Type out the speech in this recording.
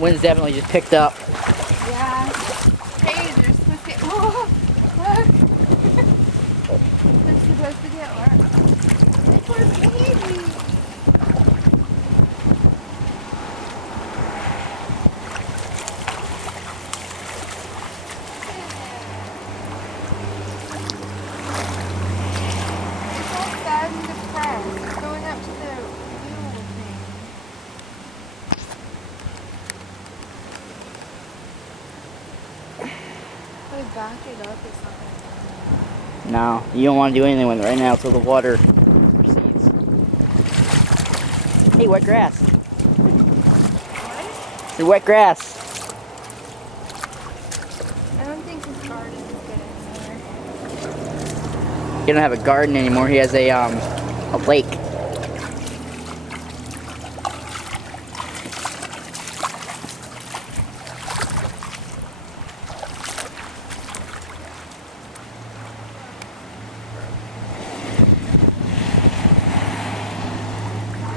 Wind's definitely just picked up. Yeah. Hey, they're supposed to get. Oh, look. They're supposed to get what? They poor baby. It's all sad and depressed. It's going up to the wheel thing. If I back it up, it's not going to. No, you don't want to do anything with it right now until the water recedes. Hey, wet grass. What? The wet grass. I don't think his garden is good anymore. He don't have a garden anymore. He has a lake.